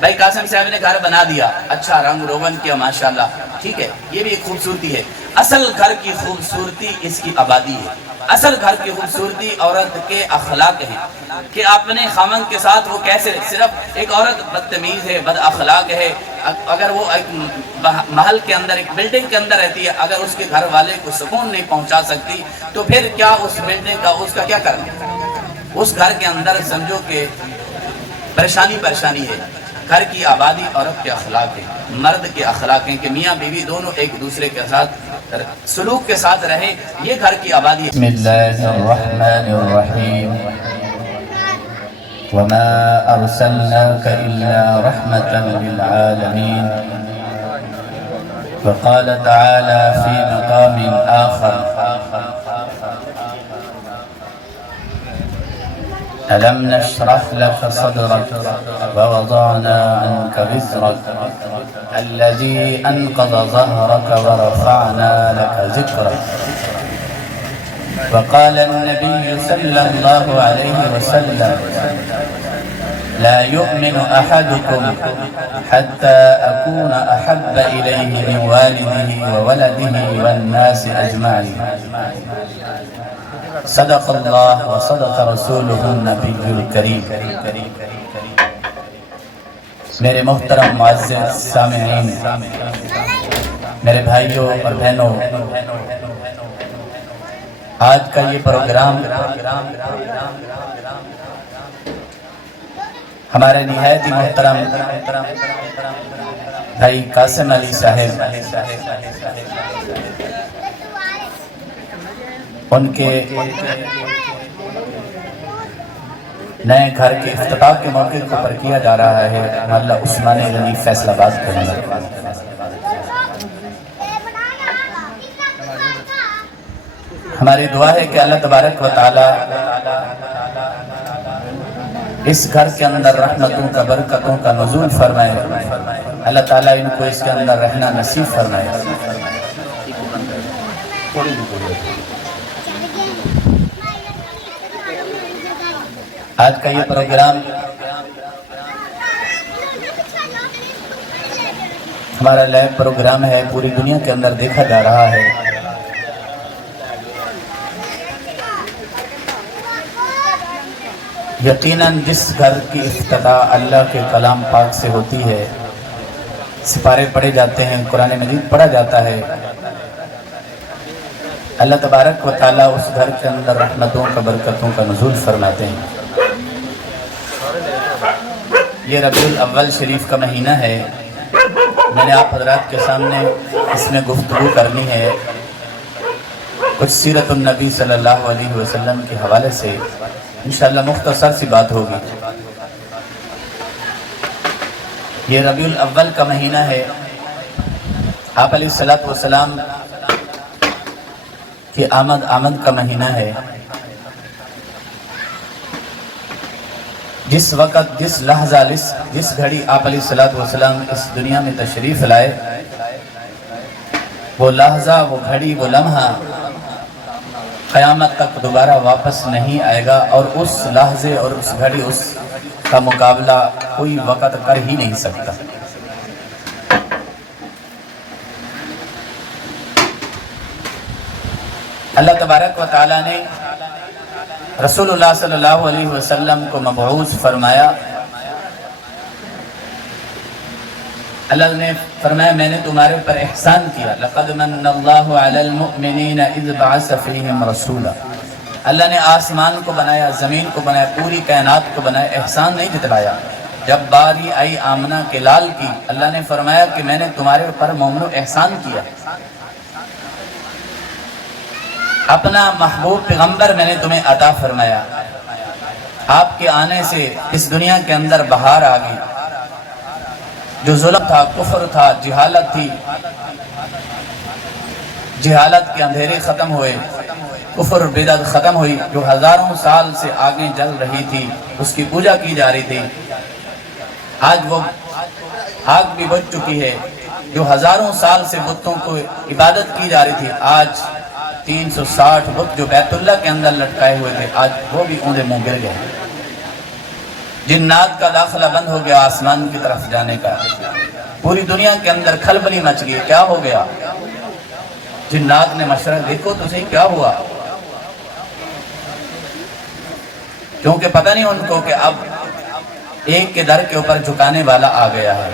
بھائی قاسم صاحب نے گھر بنا دیا، اچھا رنگ روغن کیا ماشاءاللہ، ٹھیک ہے، یہ بھی ایک خوبصورتی ہے۔ اصل گھر کی خوبصورتی اس کی آبادی ہے۔ اصل گھر کی خوبصورتی عورت کے اخلاق ہیں کہ اپنے خاوند کے ساتھ وہ کیسے، صرف ایک عورت بدتمیز ہے، بد اخلاق ہے، اگر وہ ایک محل کے اندر، ایک بلڈنگ کے اندر رہتی ہے، اگر اس کے گھر والے کو سکون نہیں پہنچا سکتی تو پھر کیا اس بلڈنگ کا، اس کا کیا کرنا؟ اس گھر کے اندر سمجھو کہ پریشانی ہے۔ گھر کی آبادی عورت کے اخلاق ہے، مرد کے اخلاق ہیں کہ میاں بیوی دونوں ایک دوسرے کے ساتھ سلوک کے ساتھ رہیں، یہ گھر کی آبادی ہے۔ بسم اللہ الرحمن الرحیم وما ارسلناک الا رحمتا للعالمین وقال تعالی فی مقام آخر ألم نشرح لك صدرك ووضعنا عنك وزرك الذي أنقض ظهرك ورفعنا لك ذكرك وقال النبي صلى الله عليه وسلم لا يؤمن أحدكم حتى أكون أحب إليه من والده وولده والناس أجمعين صدق اللہ و صدق رسولہ النبی الکریم۔ میرے محترم معزز سامعین، میرے بھائیوں اور بہنوں، آج کا یہ پروگرام ہمارے نہایت ہی محترم بھائی قاسم علی صاحب ان کے نئے گھر کے افتتاح کے موقع پر کیا جا رہا ہے محلہ عثمان غنی فیصل آباد کے اندر۔ ہماری دعا ہے کہ اللہ تبارک و تعالی اس گھر کے اندر رحمتوں کا، برکتوں کا نزول فرمائے، اللہ تعالیٰ ان کو اس کے اندر رہنا نصیب فرمائے۔ آج کا یہ پروگرام ہمارا لائیو پروگرام ہے، پوری دنیا کے اندر دیکھا جا رہا ہے۔ یقیناً جس گھر کی افتتاح اللہ کے کلام پاک سے ہوتی ہے، سپارے پڑھے جاتے ہیں، قرآن مجید پڑھا جاتا ہے، اللہ تبارک و تعالیٰ اس گھر کے اندر رحمتوں کا، برکتوں کا نزول فرماتے ہیں۔ یہ ربیع الاول شریف کا مہینہ ہے، میں نے آپ حضرات کے سامنے اس میں گفتگو کرنی ہے، کچھ سیرت النبی صلی اللہ علیہ وسلم کے حوالے سے انشاءاللہ مختصر سی بات ہوگی۔ یہ ربیع الاول کا مہینہ ہے، آپ علیہ السلام کی آمد کا مہینہ ہے۔ جس وقت، جس لحظہ، جس گھڑی آپ علیہ السلام اس دنیا میں تشریف لائے، وہ لحظہ، وہ گھڑی، وہ لمحہ قیامت تک دوبارہ واپس نہیں آئے گا، اور اس لحظے اور اس گھڑی، اس کا مقابلہ کوئی وقت کر ہی نہیں سکتا۔ اللہ تبارک و تعالیٰ نے رسول اللہ صلی اللہ علیہ وسلم کو مبعوث فرمایا۔ اللہ نے فرمایا میں نے تمہارے اوپر احسان کیا، لقد من اللہ علی المؤمنین اذ بعث فیہم رسولا۔ اللہ نے آسمان کو بنایا، زمین کو بنایا، پوری کائنات کو بنایا، احسان نہیں جتلایا۔ جب باری آئی آمنہ کے لال کی، اللہ نے فرمایا کہ میں نے تمہارے اوپر مومنو احسان کیا، اپنا محبوب پیغمبر میں نے تمہیں عطا فرمایا، آپ کے آنے سے اس دنیا کے اندر بہار آ گئی۔ جو ظلم تھا، کفر تھا، جہالت تھی، جہالت کے اندھیرے ختم ہوئے، کفر بدعت ختم ہوئی، جو ہزاروں سال سے آگے جل رہی تھی، اس کی پوجا کی جا رہی تھی، آج وہ آگ بھی بجھ چکی ہے۔ جو ہزاروں سال سے بتوں کو عبادت کی جا رہی تھی، آج 360 بت جو بیت اللہ کے اندر لٹکائے ہوئے تھے، آج وہ بھی اوندے منہ گر گئے۔ جنات کا داخلہ بند ہو گیا آسمان کی طرف جانے کا، پوری دنیا کے اندر کھلبلی مچ گئی، کیا ہو گیا؟ جنات نے مشورہ، دیکھو تو صحیح کیا ہوا، کیونکہ پتہ نہیں ان کو کہ اب ایک کے در کے اوپر جھکانے والا آ گیا ہے،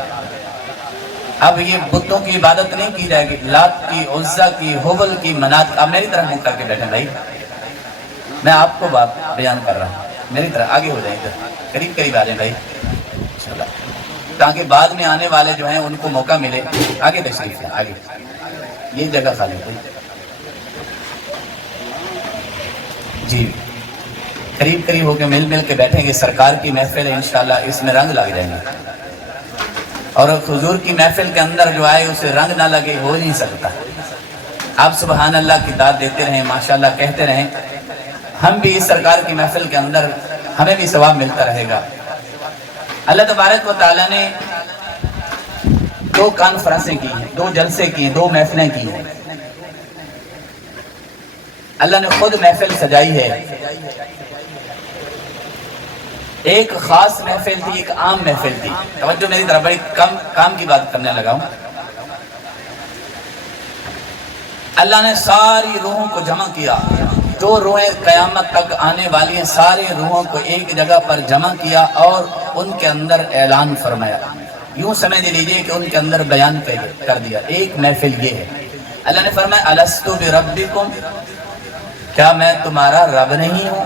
اب یہ بتوں کی عبادت نہیں کی جائے گی، لات کی، عزا کی، حبل کی، منات۔ اب میری طرف منہ کر کے بیٹھیں بھائی، میں آپ کو بات بیان کر رہا ہوں، میری طرف آگے ہو جائیں، قریب قریب آ جائیں بھائی تاکہ بعد میں آنے والے جو ہیں ان کو موقع ملے۔ آگے تشریف ہے، آگے یہ جگہ خالی ہے جی، قریب قریب ہو کے مل مل کے بیٹھیں گے، سرکار کی محفل ہے انشاءاللہ، اس میں رنگ لگ جائیں گے، اور حضور کی محفل کے اندر جو آئے اسے رنگ نہ لگے ہو نہیں سکتا۔ آپ سبحان اللہ کی داد دیتے رہیں، ماشاءاللہ کہتے رہیں، ہم بھی اس سرکار کی محفل کے اندر ہمیں بھی ثواب ملتا رہے گا۔ اللہ تبارک و تعالیٰ نے 2 کانفرنسیں کی ہیں، 2 جلسے کی ہیں، 2 محفلیں کی ہیں، اللہ نے خود محفل سجائی ہے۔ ایک خاص محفل تھی، ایک عام محفل تھی، توجہ میری طرف، بڑی کم کام کی بات کرنے لگا ہوں۔ اللہ نے ساری روحوں کو جمع کیا، جو روحیں قیامت تک آنے والی ہیں ساری روحوں کو ایک جگہ پر جمع کیا اور ان کے اندر اعلان فرمایا، یوں سمجھ لیجئے کہ ان کے اندر بیان کر دیا۔ ایک محفل یہ ہے، اللہ نے فرمایا الست بربکم، کیا میں تمہارا رب نہیں ہوں؟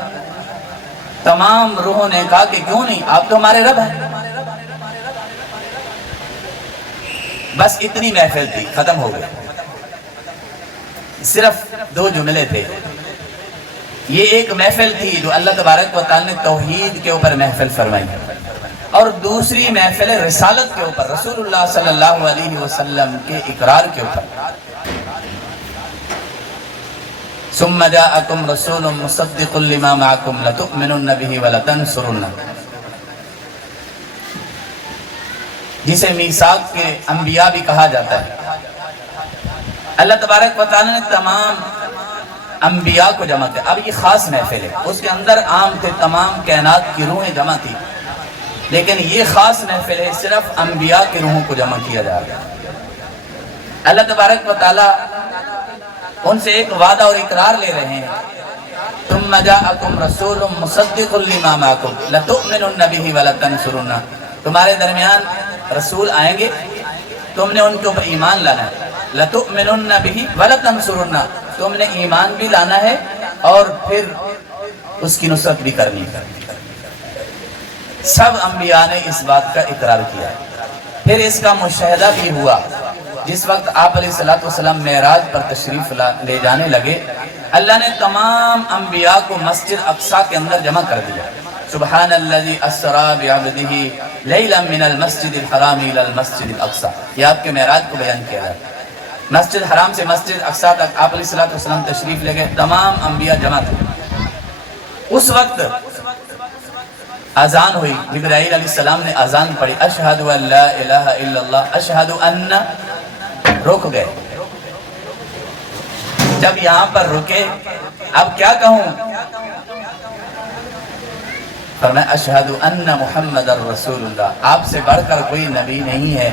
تمام روحوں نے کہا کہ کیوں نہیں، آپ تو ہمارے رب ہیں۔ بس اتنی محفل تھی، ختم ہو گئی، صرف 2 جملے تھے۔ یہ ایک محفل تھی جو اللہ تبارک و تعالی نے توحید کے اوپر محفل فرمائی، اور دوسری محفل رسالت کے اوپر، رسول اللہ صلی اللہ علیہ وسلم کے اقرار کے اوپر۔ ثم جاءکم رسول مصدق لما معکم لتؤمنن به ولتنصرنہ، جسے میثاق کے انبیاء بھی کہا جاتا ہے۔ اللہ تبارک و تعالی نے تمام انبیاء کو جمع کیا۔ اب یہ خاص محفل ہے، اس کے اندر عام تھے، تمام کائنات کی روحیں جمع تھی، لیکن یہ خاص محفل ہے، صرف انبیاء کی روحوں کو جمع کیا جا رہا ہے۔ اللہ تبارک و تعالی ان سے ایک وعدہ اور اقرار لے رہے ہیں، ثم جاءکم رسول مصدق لما معکم لتؤمنن به ولتنصرنہ، تمہارے درمیان رسول آئیں گے، تم نے ان کے اوپر ایمان لانا ہے، لتؤمنن به ولتنصرنہ، تم نے ایمان بھی لانا ہے اور پھر اس کی نصرت بھی کرنی ہے۔ سب انبیاء نے اس بات کا اقرار کیا۔ پھر اس کا مشاہدہ بھی ہوا، جس وقت آپ علیہ السلام معراج پر تشریف لے جانے لگے، اللہ نے تمام انبیاء کو مسجد اقصی کے اندر جمع کر دیا۔ سبحان الذی اسری بعبدہ لیلا من المسجد الحرام الی المسجد الاقصی، یہ آپ کے معراج کو بیان کیا جاتا ہے۔ مسجد حرام سے مسجد اقصی تک آپ علیہ السلام تشریف لے گئے، تمام انبیاء جمع تھے۔ اس وقت اذان ہوئی، جبرائیل علیہ السلام نے اذان پڑھی، اشہد ان لا الہ الا اللہ اشہد ان، رک گئے۔ جب یہاں پر رکے، اب کیا کہوں؟ فرمایا اشہد ان محمد الرسول اللہ، آپ سے بڑھ کر کوئی نبی نہیں ہے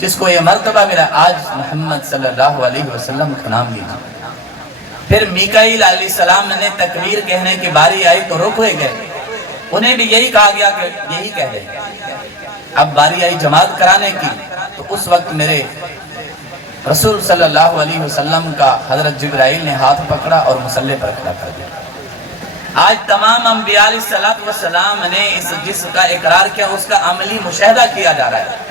جس کو یہ مرتبہ ملا، آج محمد صلی اللہ علیہ وسلم کا نام لیجیے۔ پھر میکائیل علیہ السلام نے تکبیر کہنے کی باری آئی تو رک گئے، انہیں بھی یہی کہا گیا کہ یہی کہہ دیں۔ اب باری آئی جماعت کرانے کی، تو اس وقت میرے رسول صلی اللہ علیہ وسلم کا حضرت جبرائیل نے ہاتھ پکڑا اور مصلی پر کھڑا کر دیا۔ آج تمام انبیاء علیہ السلام نے اس جس کا اقرار کیا، اس کا عملی مشاہدہ کیا جا رہا ہے۔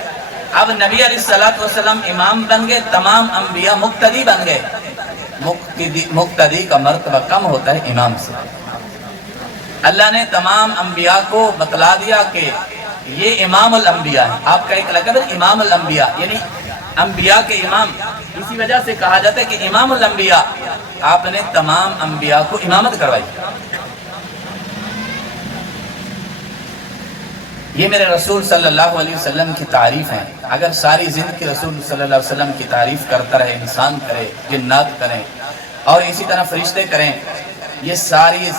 اب نبی علیہ السلام امام بن گئے، تمام انبیاء مقتدی بن گئے۔ مقتدی کا مرتبہ کم ہوتا ہے امام سے۔ اللہ نے تمام انبیاء کو بتلا دیا کہ یہ امام الانبیاء ہے، آپ کا ایک لقب ہے امام الانبیاء، یعنی انبیاء کے امام، اسی وجہ سے کہا جاتا ہے کہ امام الانبیاء، آپ نے تمام انبیاء کو امامت کروائی۔ یہ میرے رسول صلی اللہ علیہ وسلم کی تعریف ہیں۔ اگر ساری زندگی رسول صلی اللہ علیہ وسلم کی تعریف کرتا رہے، انسان کرے، جنات کریں اور اسی طرح فرشتے کریں، یہ ساری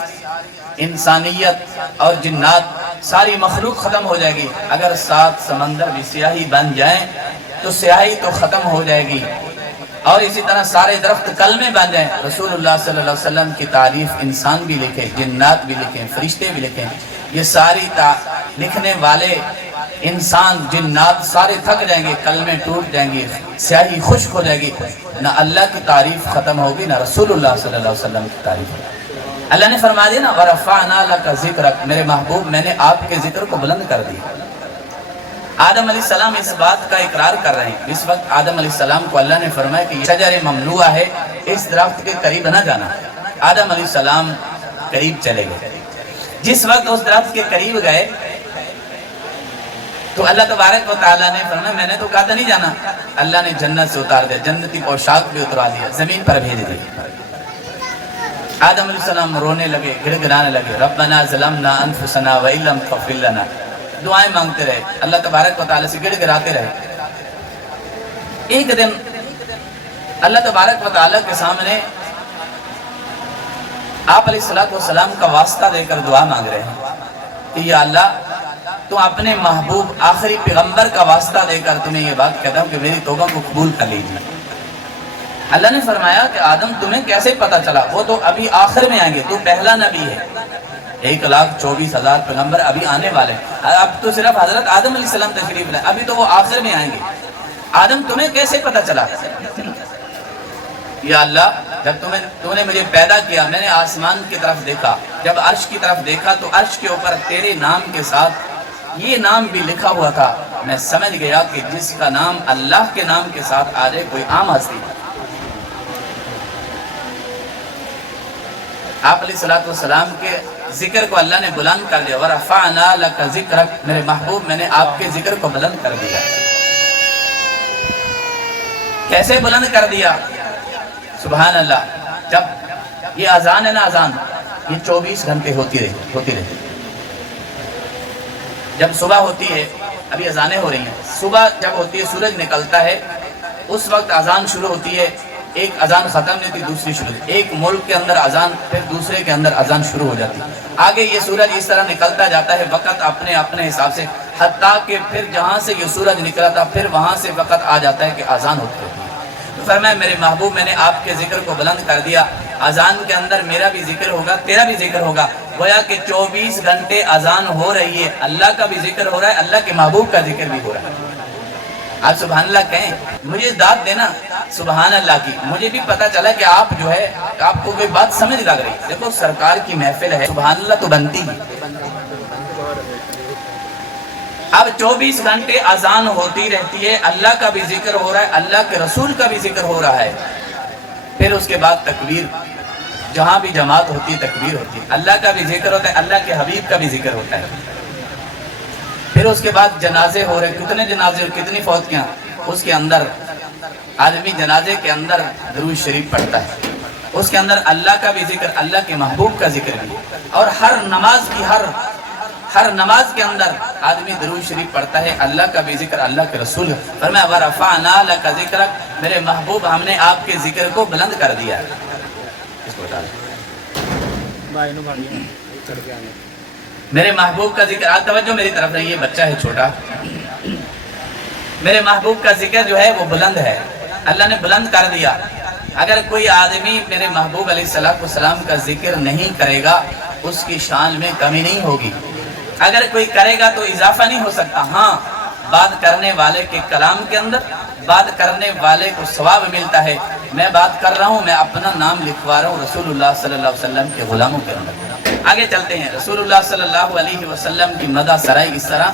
انسانیت اور جنات ساری مخلوق ختم ہو جائے گی. اگر 7 سمندر بھی سیاہی بن جائیں تو سیاہی تو ختم ہو جائے گی. اور اسی طرح سارے درخت کلمے بن جائیں. رسول اللہ صلی اللہ علیہ وسلم کی تعریف انسان بھی لکھے, جنات بھی لکھیں, فرشتے بھی لکھیں, یہ ساری لکھنے والے انسان جنات سارے تھک جائیں گے, کلمے ٹوٹ جائیں گے, سیاہی خشک ہو جائے گی. نہ اللہ کی تعریف ختم ہوگی نہ رسول اللہ صلی اللہ علیہ وسلم کی تعریف. اللہ نے فرما دیا نا وَرَفَعْنَا لَكَ ذِكْرَكَ, میرے محبوب میں نے آپ کے ذکر کو بلند کر دیا. آدم علیہ السلام اس بات کا اقرار کر رہے ہیں. اس وقت آدم علیہ السلام کو اللہ نے فرمایا کہ یہ شجر ممنوع ہے, اس درخت کے قریب نہ جانا. آدم علیہ السلام قریب چلے گئے. جس وقت اس درخت کے قریب گئے تو اللہ تبارک و تعالیٰ نے فرمایا میں نے تو کہا تھا نہیں جانا. اللہ نے جنت سے اتار دیا, جنتی پوشاک بھی اترا دیا, زمین پر بھیج دیا. آدم علیہ السلام رونے لگے, گڑ گڑانے لگے, ربنا ظلمنا انفسنا وإن لم تغفر لنا, دعائیں مانگتے رہے, اللہ تبارک و تعالیٰ سے گڑ گڑاتے رہے. ایک دن اللہ تبارک و تعالیٰ کے سامنے آپ علیہ السلام کا واسطہ دے کر دعا مانگ رہے ہیں کہ یا اللہ تو اپنے محبوب آخری پیغمبر کا واسطہ دے کر تمہیں یہ بات کہتا ہوں کہ میری توبہ کو قبول کر لیجیے. اللہ نے فرمایا کہ آدم تمہیں کیسے پتہ چلا, وہ تو ابھی آخر میں آئیں گے, تو پہلا نبی ہے, 1,24,000 پیغمبر ابھی آنے والے ہیں, اب تو صرف حضرت آدم علیہ السلام تشریف لائے, ابھی تو وہ آخر میں آئیں گے. آدم تمہیں کیسے پتہ چلا؟ یا اللہ جب تو نے مجھے پیدا کیا میں نے آسمان کی طرف دیکھا, جب عرش کی طرف دیکھا تو عرش کے اوپر تیرے نام کے ساتھ یہ نام بھی لکھا ہوا تھا. میں سمجھ گیا کہ جس کا نام اللہ کے نام کے ساتھ آ جائے کوئی عام ہستی. آپ علیہ السلام کے ذکر کو اللہ نے بلند کر دیا. وَرَفَعْنَا لَكَ ذِكْرَكَ, میرے محبوب میں نے آپ کے ذکر کو بلند کر دیا. کیسے بلند کر دیا؟ سبحان اللہ. جب یہ اذان ہے نا, اذان یہ 24 گھنٹے ہوتی رہی. جب صبح ہوتی ہے, ابھی اذانیں ہو رہی ہیں, صبح جب ہوتی ہے سورج نکلتا ہے اس وقت اذان شروع ہوتی ہے. ایک اذان ختم نہیں ہوتی دوسری شروع ہوتی, ایک ملک کے اندر اذان پھر دوسرے کے اندر اذان شروع ہو جاتی. آگے یہ سورج اس طرح نکلتا جاتا ہے وقت اپنے اپنے حساب سے, حتیٰ کہ پھر جہاں سے یہ سورج نکلا تھا پھر وہاں سے وقت آ جاتا ہے کہ اذان ہوتی ہے. تو فرمایا میرے محبوب میں نے آپ کے ذکر کو بلند کر دیا. اذان کے اندر میرا بھی ذکر ہوگا, تیرا بھی ذکر ہوگا. گویا کہ 24 گھنٹے اذان ہو رہی ہے, اللہ کا بھی ذکر ہو رہا ہے, اللہ کے محبوب کا ذکر بھی ہو رہا ہے. آپ سبحان اللہ کہیں, مجھے داد دینا سبحان اللہ کی. مجھے بھی پتا چلا کہ آپ جو ہے آپ کو کوئی بات سمجھ لگ رہی. دیکھو سرکار کی محفل ہے, سبحان اللہ تو بنتی ہے. اب 24 گھنٹے اذان ہوتی رہتی ہے, اللہ کا بھی ذکر ہو رہا ہے, اللہ کے رسول کا بھی ذکر ہو رہا ہے. پھر اس کے بعد تکبیر, جہاں بھی جماعت ہوتی ہے تکبیر ہوتی ہے, اللہ کا بھی ذکر ہوتا ہے, اللہ کے حبیب کا بھی ذکر ہوتا ہے. پھر اس کے بعد جنازے ہو رہے, کتنے جنازے اور کتنی فوتیاں, اس کے اندر آدمی جنازے کے اندر درود شریف پڑھتا ہے, اس کے اندر اللہ کا بھی ذکر, اللہ کے محبوب کا ذکر بھی. اور ہر نماز کی ہر نماز کے اندر آدمی درود شریف پڑھتا ہے, اللہ کا بھی ذکر, اللہ کے رسول. فرمایا وَرَفَعْنَا لَكَ ذِكْرَكَ, میرے محبوب ہم نے آپ کے ذکر کو بلند کر دیا. اس کو بتا میرے محبوب کا ذکر. آج توجہ میری طرف رہی ہے, بچہ ہے چھوٹا. میرے محبوب کا ذکر جو ہے وہ بلند ہے, اللہ نے بلند کر دیا. اگر کوئی آدمی میرے محبوب علیہ السلام کا ذکر نہیں کرے گا اس کی شان میں کمی نہیں ہوگی. اگر کوئی کرے گا تو اضافہ نہیں ہو سکتا. ہاں, بات کرنے والے کے کلام کے اندر بات کرنے والے کو ثواب ملتا ہے. میں بات کر رہا ہوں, میں اپنا نام لکھوا رہا ہوں رسول اللہ صلی اللہ علیہ وسلم کے غلاموں کے اندر. آگے چلتے ہیں. رسول اللہ صلی اللہ علیہ وسلم کی مدح سرائی اس طرح.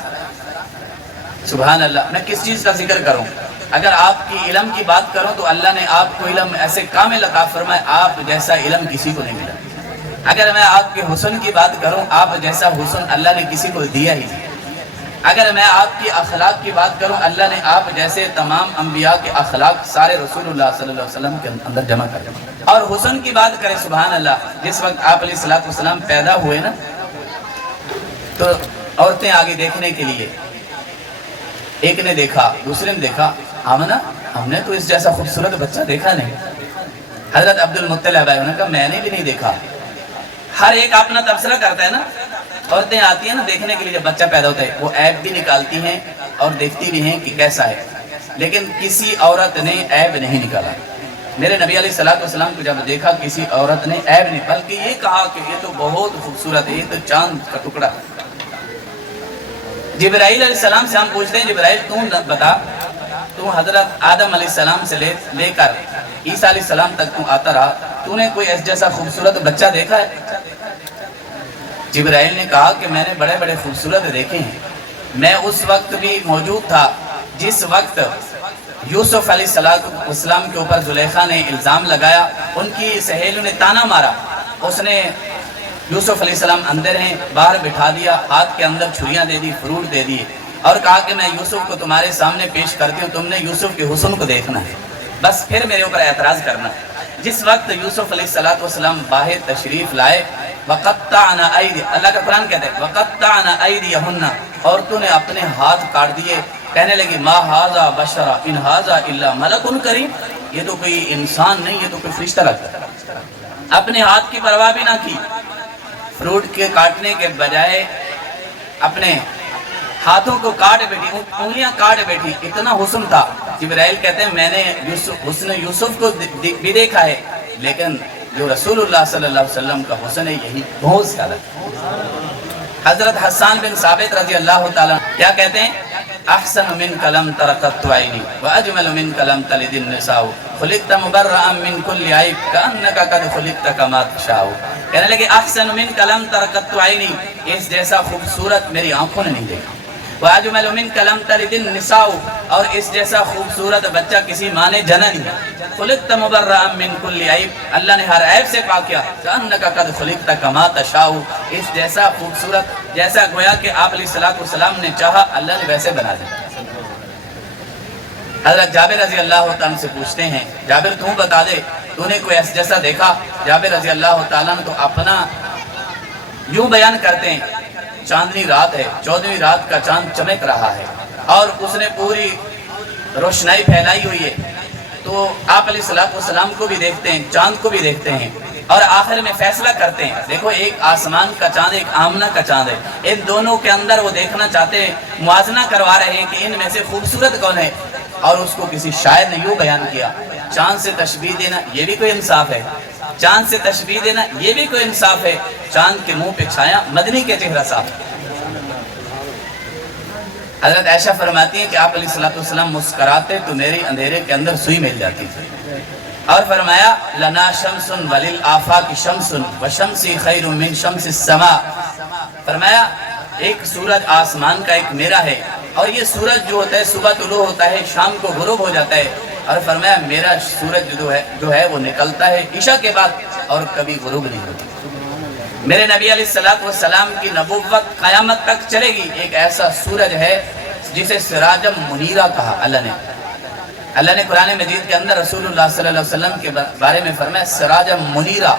سبحان اللہ. میں کس چیز کا ذکر کروں؟ اگر آپ کی علم کی بات کروں تو اللہ نے آپ کو علم ایسے کامل عطا فرمائے, آپ جیسا علم کسی کو نہیں ملا. اگر میں آپ کے حسن کی بات کروں, آپ جیسا حسن اللہ نے کسی کو دیا ہی نہیں. اگر میں آپ کی اخلاق کی بات کروں, اللہ نے آپ جیسے تمام انبیاء کے اخلاق سارے رسول اللہ صلی اللہ علیہ وسلم کے اندر جمع کر دیا. اور حسن کی بات کریں, سبحان اللہ, جس وقت آپ علیہ السلام پیدا ہوئے نا تو عورتیں آگے دیکھنے کے لیے, ایک نے دیکھا, دوسرے نے دیکھا, آمنہ ہم نے تو اس جیسا خوبصورت بچہ دیکھا نہیں. حضرت عبد المطلب آئے, انہوں نے کہا میں نے بھی نہیں دیکھا. ہر ایک اپنا تبصرہ کرتا ہے نا. عورتیں آتی ہیں نا دیکھنے کے لیے، جب بچہ پیدا ہوتا ہے وہ عیب بھی نکالتی ہیں اور دیکھتی بھی ہیں کہ کیسا ہے، لیکن کسی عورت نے عیب نہیں نکالا۔ میرے نبی علیہ السلام کو جب دیکھا کسی عورت نے عیب نہیں، بلکہ یہ کہا کہ یہ تو بہت خوبصورت ہے، یہ تو چاند کا ٹکڑا۔ جبرائیل علیہ السلام سے ہم پوچھتے ہیں جبرائیل تو بتا، تو حضرت آدم علیہ السلام سے لے کر عیسیٰ علیہ السلام تک تو آتا رہا، تو نے کوئی اس جیسا خوبصورت بچہ دیکھا ہے؟ جبرائیل نے کہا کہ میں نے بڑے بڑے خوبصورت دیکھے ہیں، میں اس وقت بھی موجود تھا جس وقت یوسف علیہ السلام کے اوپر زلیخا نے الزام لگایا، ان کی سہیلیوں نے تانا مارا، اس نے یوسف علیہ السلام اندر ہیں باہر بٹھا دیا، ہاتھ کے اندر چھریاں دے دی، فروٹ دے دیے اور کہا کہ میں یوسف کو تمہارے سامنے پیش کرتی ہوں، تم نے یوسف کے حسن کو دیکھنا ہے، بس پھر میرے اوپر اعتراض کرنا۔ جس وقت یوسف علیہ السلام باہر تشریف لائے، وَقَطَّعْنَا أَيْدِيَ، اللہ کا قرآن کہتا ہے وَقَطَّعْنَا أَيْدِيَهُنَّ، عورتوں نے اپنے ہاتھ کاٹ دیے، کہنے لگی مَا هَذَا بَشَرًا إِنْ هَذَا إِلَّا مَلَكٌ كَرِيمٌ، یہ تو کوئی انسان نہیں، یہ تو کوئی فرشتہ لگتا ہے۔ اپنے ہاتھ کی پرواہ بھی نہ کی، فروٹ کے کاٹنے کے بجائے اپنے ہاتھوں کو کاٹ بیٹھی، انگلیاں کاٹ بیٹھی، اتنا حسن تھا۔ جبرائیل کہتے ہیں میں نے حسن یوسف کو بھی دیکھا ہے، لیکن جو رسول اللہ صلی اللہ علیہ وسلم کا حسن ہے یہی بہت زیادہ۔ حضرت حسان بن ثابت رضی اللہ تعالیٰ کیا کہتے ہیں؟ احسن منک لم تر قط عینی واجمل منک لم تلد النساء خلقت مبرئا من كل عیب کانک قد خلقت کما تشاء، کہنے لگے احسن منک لم تر قط عینی، اس جیسا خوبصورت میری آنکھوں نے نہیں دیکھا، واجمل منک لم تلد النساء، اور اس جیسا خوبصورت بچہ کسی ماں نے جنا نہیں، خلقت مبرئا من كل عیب، اللہ نے ہر عیب سے پاک کیا، کانک قد خلقت کما تشاء، اس جیسا خوبصورت جیسا گویا کہ آپ علیہ السلام نے چاہا اللہ نے ویسے بنا دیا۔ حضرت جابر رضی اللہ تعالیٰ سے پوچھتے ہیں جابر تو بتا دے تو نے کوئی ایسا جیسا دیکھا؟ جابر رضی اللہ تعالیٰ تو اپنا یوں بیان کرتے ہیں چاندنی رات ہے، 14ویں رات کا چاند چمک رہا ہے اور اس نے پوری روشنائی پھیلائی ہوئی ہے، تو آپ علیہ السلام کو بھی دیکھتے ہیں، چاند کو بھی دیکھتے ہیں اور آخر میں فیصلہ کرتے ہیں۔ دیکھو ایک آسمان کا چاند، ایک آمنہ کا چاند ہے، ان دونوں کے اندر وہ دیکھنا چاہتے ہیں، موازنہ کروا رہے ہیں کہ ان میں سے خوبصورت کون ہے، اور اس کو کسی شاعر نے یوں بیان کیا چاند سے تشبیہ دینا یہ بھی کوئی انصاف ہے، چاند سے تشبیہ دینا یہ بھی کوئی انصاف ہے، چاند کے منہ پہ چھایا مدنی کے چہرہ صاف۔ حضرت عائشہ فرماتی ہیں کہ آپ علیہ السلام مسکراتے تو میری اندھیرے کے اندر سوئی مل جاتی تھی، اور فرمایا لنا شمس وللآفاق شمس وشمسی خیر من شمس السماء، فرمایا ایک سورج آسمان کا ایک میرا ہے، اور یہ سورج جو ہوتا ہے صبح طلوع ہوتا ہے شام کو غروب ہو جاتا ہے، اور فرمایا میرا سورج جو ہے وہ نکلتا ہے عشاء کے بعد اور کبھی غروب نہیں ہوتی۔ میرے نبی علیہ السلام کی نبوت قیامت تک چلے گی، ایک ایسا سورج ہے جسے سراجم منیرہ کہا اللہ نے قرآن مجید کے اندر رسول اللہ صلی اللہ علیہ وسلم کے بارے میں فرمایا سراجم منیرہ،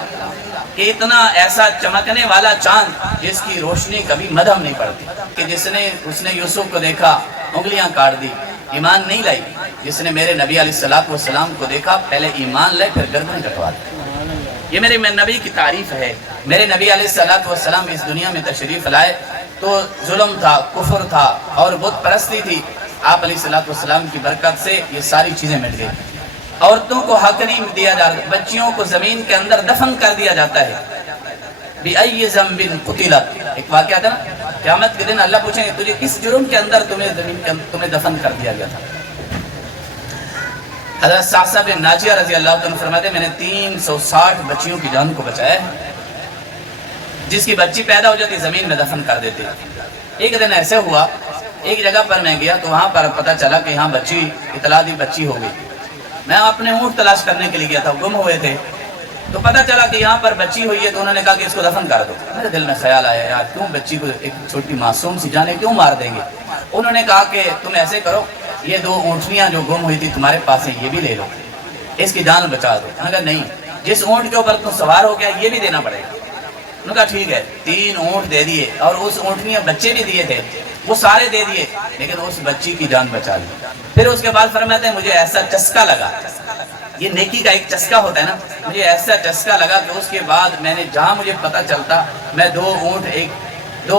کہ اتنا ایسا چمکنے والا چاند جس کی روشنی کبھی مدھم نہیں پڑتی، کہ اس نے یوسف کو دیکھا انگلیاں کاٹ دی، ایمان نہیں لائی، جس نے میرے نبی علیہ السلام کو دیکھا پہلے ایمان لائے پھر گردن کٹوا دی۔ یہ میرے نبی کی تعریف ہے۔ میرے نبی علیہ السلام اس دنیا میں تشریف لائے تو ظلم تھا، کفر تھا اور بت پرستی تھی، آپ علیہ السلام کی برکت سے یہ ساری چیزیں مٹ گئی۔ عورتوں کو حق نہیں دیا جاتا، بچیوں کو زمین کے اندر دفن کر دیا جاتا ہے۔ بِأَيِّ ذَنبٍ قُتِلَتْ، ایک واقعہ تھا نا، قیامت کے دن اللہ پوچھیں گے تجھے کس جرم کے اندر تمہیں دفن کر دیا گیا تھا۔ حضرت سعصہ بن ناجیہ رضی اللہ عنہ فرماتے ہیں میں نے 360 بچیوں کی جان کو بچایا ہے، جس کی بچی پیدا ہو جاتی زمین میں دفن کر دیتے۔ ایک دن ایسے ہوا ایک جگہ پر میں گیا تو وہاں پر پتہ چلا کہ یہاں اطلاع دی بچی ہو گئی۔ میں اپنے اونٹ تلاش کرنے کے لیے گیا تھا، گم ہوئے تھے، تو پتہ چلا کہ یہاں پر بچی ہوئی ہے، تو انہوں نے کہا کہ اس کو دفن کر دو۔ میرے دل میں خیال آیا یار کیوں بچی کو، ایک چھوٹی معصوم سی جانے کیوں مار دیں گے؟ انہوں نے کہا کہ تم ایسے کرو یہ 2 اونٹنیاں جو گم ہوئی تھی تمہارے پاس ہیں یہ بھی لے لو، اس کی جان بچا دو۔ انہوں نے کہا نہیں، جس اونٹ کے اوپر تم سوار ہو گیا یہ بھی دینا پڑے گا۔ انہوں نے کہا ٹھیک ہے، 3 اونٹ دے دیے اور اس اونٹنیاں بچے بھی دیے تھے، وہ سارے دے دیے لیکن اس بچی کی جان بچا لی۔ پھر اس کے بعد فرماتے ہیں مجھے ایسا چسکا لگا، یہ نیکی کا ایک چسکا ہوتا ہے نا، مجھے ایسا چسکا لگا کہ اس کے بعد میں نے جہاں مجھے پتہ چلتا میں 2 اونٹ ایک 2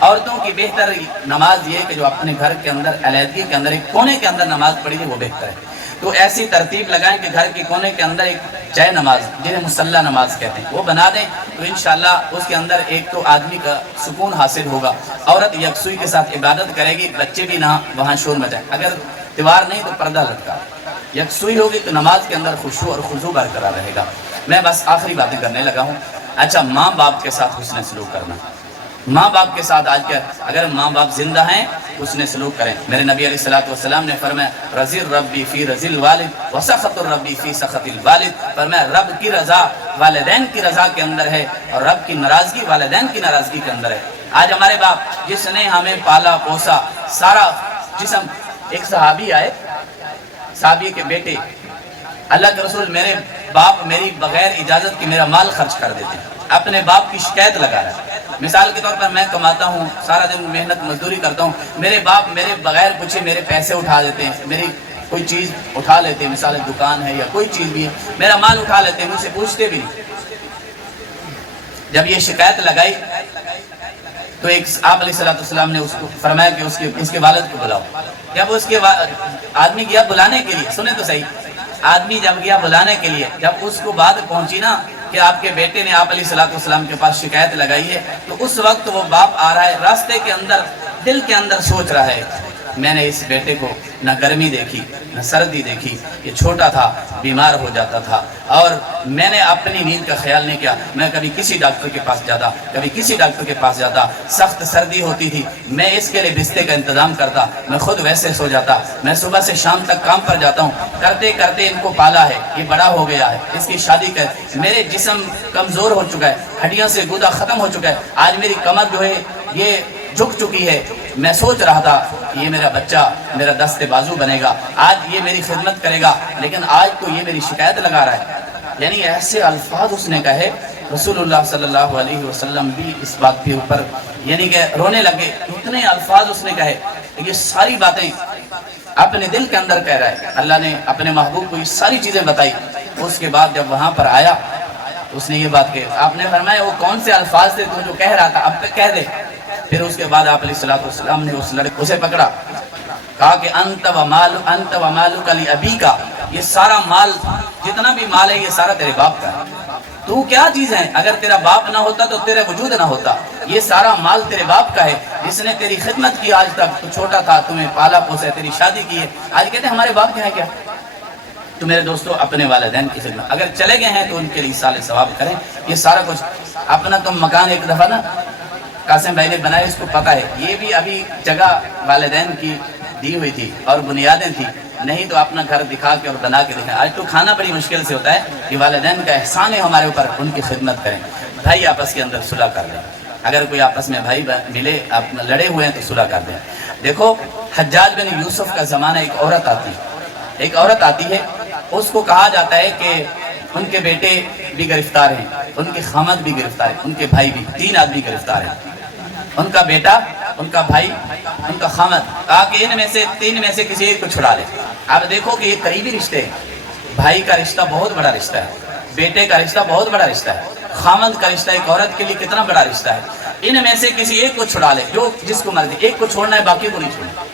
عورتوں کی بہتر نماز یہ کہ جو اپنے گھر کے اندر علیحدگی کے اندر ایک کونے کے اندر نماز پڑھی تھی وہ بہتر ہے. تو ایسی ترتیب لگائیں کہ گھر کے کونے کے اندر ایک چائے نماز جنہیں مصلی نماز کہتے ہیں وہ بنا دیں, تو انشاءاللہ اس کے اندر ایک تو آدمی کا سکون حاصل ہوگا, عورت یکسوئی کے ساتھ عبادت کرے گی, بچے بھی نہ وہاں شور مچائیں, اگر دیوار نہیں تو پردہ لٹکا, یکسوئی ہوگی تو نماز کے اندر خشوع اور خضوع برقرار رہے گا. میں بس آخری باتیں کرنے لگا ہوں. اچھا, ماں باپ کے ساتھ حسن سلوک کرنا. ماں باپ کے ساتھ آج کیا, اگر ماں باپ زندہ ہیں حسن سلوک کریں. میرے نبی علیہ السلام نے فرمایا رضی الربی فی رضی الوالد وسخط الربی فی سخط الوالد. فرمایا رب کی رضا والدین کی رضا کے اندر ہے اور رب کی ناراضگی والدین کی ناراضگی کے اندر ہے. آج ہمارے باپ جس نے ہمیں پالا پوسا سارا جسم, ایک صحابی آئے, صحابی کے بیٹے, اللہ کے رسول میرے باپ میری بغیر اجازت کی میرا مال خرچ کر دیتے ہیں, اپنے باپ کی شکایت لگا رہا ہے. مثال کے طور پر میں کماتا ہوں, سارا دن محنت مزدوری کرتا ہوں, میرے باپ میرے بغیر پوچھے میرے پیسے اٹھا دیتے ہیں, میری کوئی چیز اٹھا لیتے ہیں, مثال دکان ہے یا کوئی چیز بھی ہے, میرا مال اٹھا لیتے ہیں, مجھ سے پوچھتے بھی نہیں. جب یہ شکایت لگائی تو ایک آپ علیہ السلام نے اس کو فرمایا کہ اس کے والد کو بلاؤ. جب اس کے آدمی گیا بلانے کے لیے, سنیں تو صحیح, آدمی جب گیا بلانے کے لیے, جب اس کو بات پہنچی نا کہ آپ کے بیٹے نے آپ علیہ السلام کے پاس شکایت لگائی ہے, تو اس وقت وہ باپ آ رہا ہے, راستے کے اندر دل کے اندر سوچ رہا ہے میں نے اس بیٹے کو نہ گرمی دیکھی نہ سردی دیکھی, یہ چھوٹا تھا بیمار ہو جاتا تھا اور میں نے اپنی نیند کا خیال نہیں کیا. میں کبھی کسی ڈاکٹر کے پاس جاتا, کبھی کسی ڈاکٹر کے پاس جاتا, سخت سردی ہوتی تھی میں اس کے لیے بستر کا انتظام کرتا, میں خود ویسے سو جاتا, میں صبح سے شام تک کام پر جاتا ہوں, کرتے کرتے ان کو پالا ہے, یہ بڑا ہو گیا ہے, اس کی شادی کر, میرے جسم کمزور ہو چکا ہے, ہڈیاں سے گودا ختم ہو چکا ہے, آج میری کمر جو ہے یہ جھک چکی ہے. میں سوچ رہا تھا یہ میرا بچہ میرا دست بازو بنے گا, آج یہ میری خدمت کرے گا, لیکن آج تو یہ میری شکایت لگا رہا ہے. یعنی ایسے الفاظ اس نے کہے. رسول اللہ صلی اللہ علیہ وسلم بھی اس بات کے اوپر یعنی کہ رونے لگے, اتنے الفاظ اس نے کہے. یہ ساری باتیں اپنے دل کے اندر کہہ رہا ہے. اللہ نے اپنے محبوب کو یہ ساری چیزیں بتائی. اس کے بعد جب وہاں پر آیا اس نے یہ بات کہی, آپ نے فرمایا وہ کون سے الفاظ تھے تو جو کہہ رہا تھا, اب تک کہہ دے. پھر اس کے بعد آپ علیہ السلام نے اس لڑکے اسے پکڑا, کہا کہ انت و مالک لابیک, یہ سارا مال جتنا بھی مال ہے یہ سارا تیرے باپ کا ہے. تو کیا چیز ہے, اگر تیرا باپ نہ ہوتا تو تیرا وجود نہ ہوتا. یہ سارا مال تیرے باپ کا ہے جس نے تیری خدمت کی, آج تک تو چھوٹا تھا, تمہیں پالا پوسا, تیری شادی کی ہے, آج کہتے ہیں ہمارے باپ کیا ہے کیا. تو میرے دوستو اپنے والدین کی خدمت, اگر چلے گئے ہیں تو ان کے لیے ایصال ثواب کریں. یہ سارا کچھ اپنا تم مکان ایک دفعہ نا قاسم بھائی نے بنایا, اس کو پتہ ہے, یہ بھی ابھی جگہ والدین کی دی ہوئی تھی اور بنیادیں تھی, نہیں تو اپنا گھر دکھا کے اور بنا کے دکھائیں. آج تو کھانا بڑی مشکل سے ہوتا ہے, کہ والدین کا احسان ہے ہمارے اوپر, ان کی خدمت کریں. بھائی آپس کے اندر صلح کر دیں, اگر کوئی آپس میں بھائی ملے آپ لڑے ہوئے ہیں تو صلح کر دیں. دیکھو حجاج بن یوسف کا زمانہ, ایک عورت آتی ہے, اس کو کہا جاتا ہے کہ ان کے بیٹے بھی گرفتار ہیں, ان کے خامد بھی گرفتار ہیں, ان کے بھائی بھی, 3 آدمی گرفتار ہیں, ان کا بیٹا, ان کا بھائی, ان کا خامد. کہا کہ ان میں سے 3 میں سے کسی ایک کو چھڑا لے. آپ دیکھو کہ یہ قریبی رشتے ہیں, بھائی کا رشتہ بہت بڑا رشتہ ہے, بیٹے کا رشتہ بہت بڑا رشتہ ہے, خامد کا رشتہ ایک عورت کے لیے کتنا بڑا رشتہ ہے. ان میں سے کسی ایک کو چھڑا لے, جو جس کو مرضی, ایک کو چھوڑنا ہے باقی کو نہیں چھوڑنا.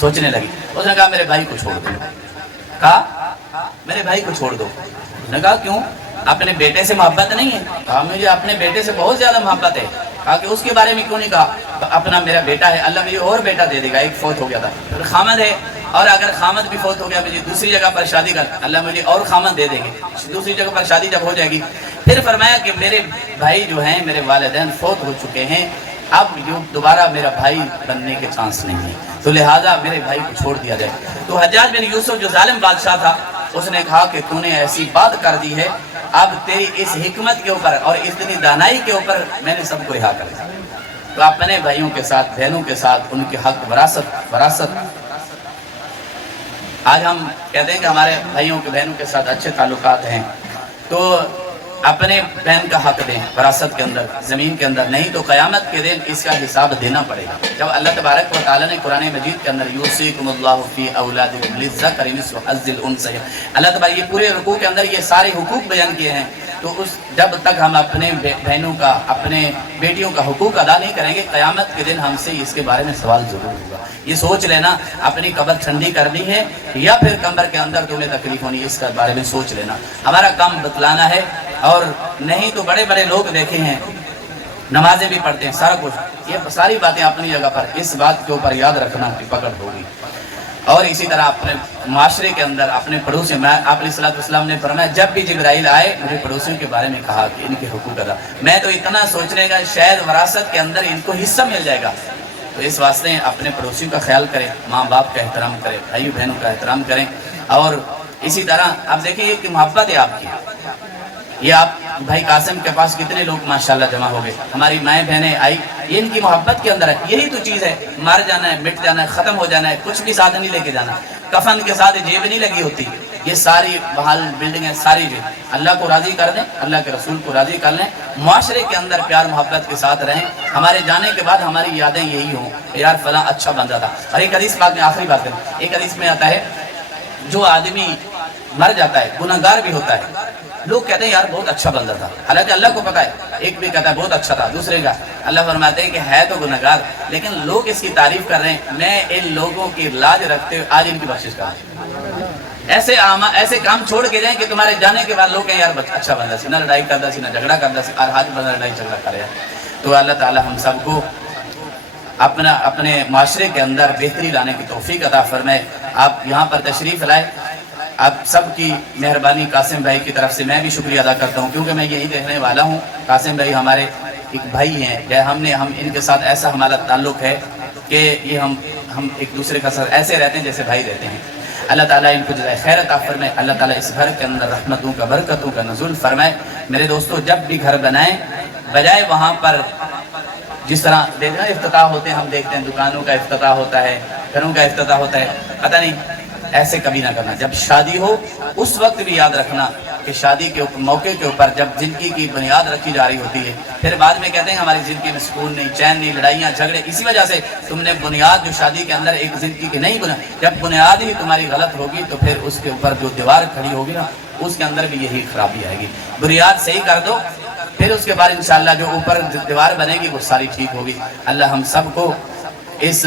سوچنے لگی, اس نے کہا میرے بھائی کو چھوڑ دو. کہا میرے بھائی کو چھوڑ دو. نے کہا کیوں, اپنے بیٹے سے محبت نہیں ہے. کہا مجھے اپنے بیٹے سے بہت زیادہ محبت ہے. کہا کہ اس کے بارے میں کیوں نہیں کہا, اپنا میرا بیٹا ہے, اللہ مجھے اور بیٹا دے دے گا, ایک فوت ہو گیا تھا, پھر خامد ہے, اور اگر خامد بھی فوت ہو گیا مجھے دوسری جگہ پر شادی کر, اللہ مجھے اور خامد دے دیں گے, دوسری جگہ پر شادی جب ہو جائے گی. پھر فرمایا کہ میرے بھائی جو ہیں, میرے والدین فوت ہو چکے ہیں, اب دوبارہ میرا بھائی بننے کے چانس نہیں ہے, تو لہٰذا میرے بھائی کو چھوڑ دیا جائے. تو حجاج بن یوسف جو ظالم بادشاہ تھا, اس نے کہا کہ تو نے ایسی بات کر دی ہے, اب تیری اس حکمت کے اوپر اور اتنی دانائی کے اوپر میں نے سب کو رہا کر دیا. تو اپنے بھائیوں کے ساتھ, بہنوں کے ساتھ, ان کے حق وراثت. آج ہم کہتے ہیں کہ ہمارے بھائیوں کے بہنوں کے ساتھ اچھے تعلقات ہیں, تو اپنے بہن کا حق دیں وراثت کے اندر, زمین کے اندر, نہیں تو قیامت کے دن اس کا حساب دینا پڑے گا. جب اللہ تبارک و تعالیٰ نے قرآن مجید کے اندر یوصیکم اللہ فی اولادکم للذکر مثل حظ الانثیین, اللہ تبارک یہ پورے رکوع کے اندر یہ سارے حقوق بیان کیے ہیں. تو اس جب تک ہم اپنے بہنوں کا اپنے بیٹیوں کا حقوق ادا نہیں کریں گے قیامت کے دن ہم سے اس کے بارے میں سوال ضرور ہوگا. یہ سوچ لینا اپنی قبر ٹھنڈی کرنی ہے یا پھر قبر کے اندر تمہیں تکلیف ہونی ہے, اس کے بارے میں سوچ لینا. ہمارا کام بتلانا ہے, اور نہیں تو بڑے بڑے لوگ دیکھے ہیں نمازیں بھی پڑھتے ہیں سارا کچھ, یہ ساری باتیں اپنی جگہ پر, اس بات کے اوپر یاد رکھنا کہ پکڑ ہوگی. اور اسی طرح اپنے معاشرے کے اندر اپنے پڑوسی, میں آپ علیہ الصلوۃ والسلام نے فرمایا جب بھی جبرائیل آئے مجھے پڑوسیوں کے بارے میں کہا کہ ان کے حقوق ادا. میں تو اتنا سوچنے کا شاید وراثت کے اندر ان کو حصہ مل جائے گا, تو اس واسطے اپنے پڑوسیوں کا خیال کریں, ماں باپ کا احترام کریں, بھائی بہنوں کا احترام کریں. اور اسی طرح آپ دیکھیں یہ کہ محبت ہے آپ کی, یہ آپ بھائی قاسم کے پاس کتنے لوگ ماشاءاللہ جمع ہو گئے, ہماری مائیں بہنیں آئی, یہ ان کی محبت کے اندر ہے. یہی تو چیز ہے, مر جانا ہے, مٹ جانا ہے, ختم ہو جانا ہے, کچھ بھی ساتھ نہیں لے کے جانا, کفن کے ساتھ جیب نہیں لگی ہوتی. یہ ساری بحال بلڈنگیں ساری جو اللہ کو راضی کر دیں, اللہ کے رسول کو راضی کر لیں, معاشرے کے اندر پیار محبت کے ساتھ رہیں. ہمارے جانے کے بعد ہماری یادیں یہی ہوں یار فلاں اچھا بندہ تھا. اور ایک حدیث بات میں آخری بات کروں, ایک حدیث میں آتا ہے جو آدمی مر جاتا ہے گناہگار بھی ہوتا ہے, لوگ کہتے ہیں یار بہت اچھا بندہ تھا, حالانکہ اللہ کو پتہ ہے, ایک بھی کہتا ہے بہت اچھا تھا, دوسرے کا اللہ فرماتے ہیں کہ ہے تو گناہگار لیکن لوگ اس کی تعریف کر رہے ہیں. میں ان لوگوں کی لاج رکھتے ہوئے آج ان کی بخشش کر رہا ہوں. ایسے کام چھوڑ کے جائیں کہ تمہارے جانے کے بعد لوگ کہیں یار اچھا بندہ سی, نہ لڑائی کرتا سی, نہ جھگڑا کرتا سی, اور آج بندہ لڑائی جھگڑا کرے. تو اللہ تعالی ہم سب کو اپنے معاشرے کے اندر بہتری لانے کی توفیق عطا فرمائے. آپ یہاں پر تشریف لائے, آپ سب کی مہربانی. قاسم بھائی کی طرف سے میں بھی شکریہ ادا کرتا ہوں کیونکہ میں یہی دیکھنے والا ہوں. قاسم بھائی ہمارے ایک بھائی ہیں, ہم ان کے ساتھ ایسا ہمارا تعلق ہے کہ یہ ہم ایک دوسرے کا ساتھ ایسے رہتے ہیں جیسے بھائی رہتے ہیں. اللہ تعالیٰ ان کو جزائے خیر عطا فرمائے. اللہ تعالیٰ اس گھر کے اندر رحمتوں کا برکتوں کا نزول فرمائے. میرے دوستو جب بھی گھر بنائیں بجائے وہاں پر جس طرح دیکھنا افتتاح ہوتے ہیں, ہم دیکھتے ہیں دکانوں کا افتتاح ہوتا ہے, گھروں کا افتتاح ہوتا ہے, پتہ نہیں, ایسے کبھی نہ کرنا. جب شادی ہو اس وقت بھی یاد رکھنا کہ شادی کے موقع کے اوپر جب زندگی کی بنیاد رکھی جا رہی ہوتی ہے, پھر بعد میں کہتے ہیں ہماری زندگی میں سکون نہیں, چین نہیں, لڑائیاں جھگڑے, اسی وجہ سے تم نے بنیاد جو شادی کے اندر ایک زندگی کی نہیں بنا. جب بنیاد ہی تمہاری غلط ہوگی تو پھر اس کے اوپر جو دیوار کھڑی ہوگی نا اس کے اندر بھی یہی خرابی آئے گی. بنیاد صحیح کر دو, پھر اس کے بعد انشاءاللہ جو اوپر دیوار بنے گی وہ ساری ٹھیک ہوگی. اللہ ہم سب کو اس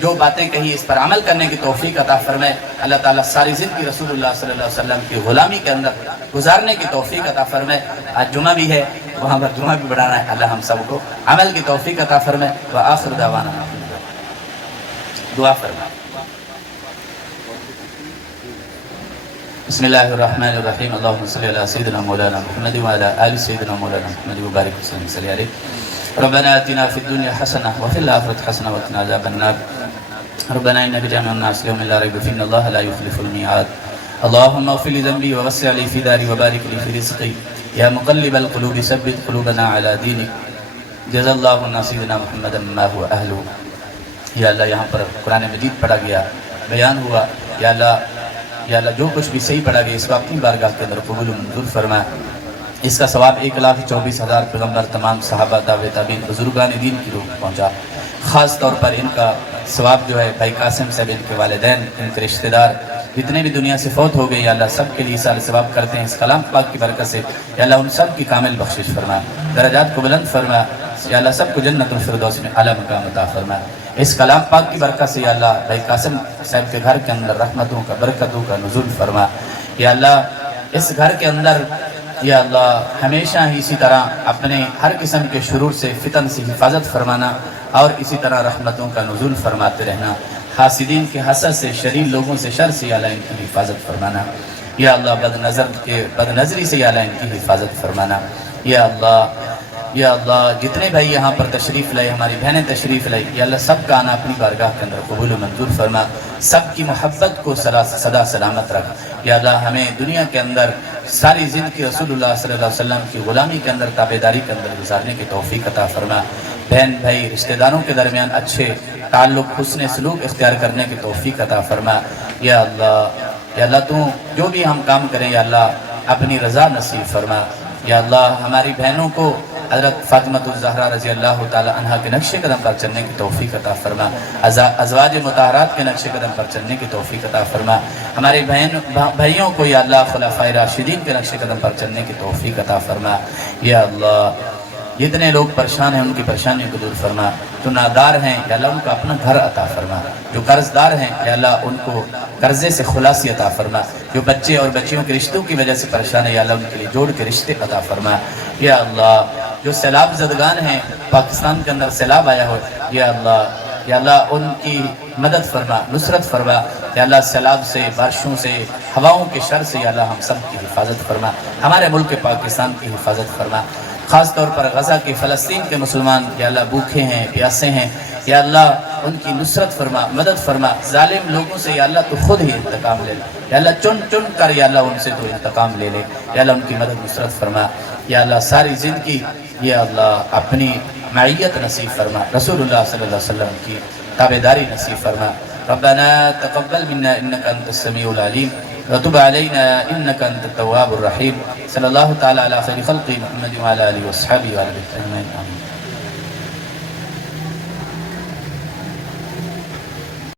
جو باتیں کہی اس پر عمل کرنے کی توفیق عطا فرمائے. اللہ تعالیٰ ساری زندگی رسول اللہ صلی اللہ علیہ وسلم کی غلامی کے اندر گزارنے کی توفیق عطا فرمائے. آج جمعہ بھی ہے, وہاں پر جمعہ بھی بڑھانا ہے. اللہ ہم سب کو عمل کی توفیق عطا فرمائے. وآخر دعوانا دعا فرمائے. بسم اللہ الرحمن الرحیم. اللہم صلی علی سیدنا مولانا محمد وعلی آل سیدنا مولانا محمد وبارک وسلم صلی علیہ. ربنا آتنا فی الدنیا حسنہ وفی الآخرۃ حسنہ وقنا عذاب النار. ربنا انک جامع الناس لیوم لا ریب فیہ ان اللہ لا یخلف الميعاد. اللهم اغفر لي ذنبي ووسع لي في داري وبارك لي في رزقي يا مقلب القلوب ثبت قلوبنا على دينك. جزا اللہ سیدنا محمد ما هو اہلہ. یا اللہ یہاں پر قرآن مجید پڑھا گیا, بیان ہوا, یا اللہ جو کچھ بھی صحیح پڑھا گیا اس کو اپنی بارگاہ کے اندر قبول و منظور فرما. اس کا ثواب 1,24,000 پیغمبر, تمام صحابہ, تابعین, بزرگان دین کی روح پہنچا. خاص طور پر ان کا ثواب جو ہے بھائی قاسم صاحب, ان کے والدین, ان کے رشتہ دار جتنے بھی دنیا سے فوت ہو گئے, یا اللہ سب کے لیے سال ثواب کرتے ہیں اس کلام پاک کی برکت سے. یا اللہ ان سب کی کامل بخشش فرما, درجات کو بلند فرما. یا اللہ سب کو جنت الفردوس میں اعلیٰ مقام عطا فرما. اس کلام پاک کی برکت سے یا اللہ بھائی قاسم صاحب کے گھر کے اندر رحمتوں کا, برکتوں کا نزول فرما. یا اللہ اس گھر کے اندر یا اللہ ہمیشہ ہی اسی طرح اپنے ہر قسم کے شرور سے, فتن سے حفاظت فرمانا, اور اسی طرح رحمتوں کا نزول فرماتے رہنا. حاسدین کے حسد سے, شریر لوگوں سے شر سے یا اللہ ان کی حفاظت فرمانا. یا اللہ بد نظری سے یا اللہ ان کی حفاظت فرمانا. یا اللہ جتنے بھائی یہاں پر تشریف لائے, ہماری بہنیں تشریف لائے, یا اللہ سب کا آنا اپنی بارگاہ کے اندر قبول و منظور فرما. سب کی محبت کو سدا سلامت رکھ. یا اللہ ہمیں دنیا کے اندر ساری زندگی رسول اللہ صلی اللہ علیہ وسلم کی غلامی کے اندر, تابعداری کے اندر گزارنے کی توفیق عطا فرما. بہن بھائی رشتہ داروں کے درمیان اچھے تعلق, حسن سلوک اختیار کرنے کی توفیق عطا فرما. یا اللہ تو جو بھی ہم کام کریں یا اللہ اپنی رضا نصیب فرما. یا اللہ ہماری بہنوں کو حضرت فاطمہ الزہرا رضی اللہ تعالی عنہ کے نقش قدم پر چلنے کی توفیق عطا فرما، ازواج مطہرات کے نقش قدم پر چلنے کی توفیق عطا فرما، ہمارے بھائیوں کو یا اللہ خلفائے راشدین کے نقش قدم پر چلنے کی توفیق عطا فرما۔ یا اللہ جتنے لوگ پریشان ہیں ان کی پریشانیوں کو دور فرما، جو نادار ہیں یا اللہ ان کو اپنا گھر عطا فرما، جو قرض دار ہیں یا اللہ ان کو قرضے سے خلاصی عطا فرما، جو بچے اور بچیوں کے رشتوں کی وجہ سے پریشان ہیں یا اللہ ان کے لیے جوڑ کے رشتے عطا فرما۔ یا اللہ جو سیلاب زدگان ہیں پاکستان کے اندر سیلاب آیا ہو، یا اللہ ان کی مدد فرما، نصرت فرما، یا اللہ سیلاب سے، بارشوں سے، ہواؤں کے شر سے یا اللہ ہم سب کی حفاظت فرما، ہمارے ملک پاکستان کی حفاظت فرما، خاص طور پر غزہ کے فلسطین کے مسلمان یا اللہ بھوکے ہیں، پیاسے ہیں، یا اللہ ان کی نصرت فرما، مدد فرما، ظالم لوگوں سے یا اللہ تو خود ہی انتقام لے لے، یا اللہ چن چن کر یا اللہ ان سے تو انتقام لے لے، یا اللہ ان کی مدد نصرت فرما، یا اللہ ساری زندگی یا اللہ اپنی معیت نصیب فرما، رسول اللہ صلی اللہ علیہ وسلم کی تابعداری نصیب فرما۔ ربنا تقبل منا انك انت السميع العليم وتب علينا انك انت التواب الرحيم، صلی اللہ تعالی علی خیر خلق محمد وعلى اله وصحبه وعلى اجمعین، آمین۔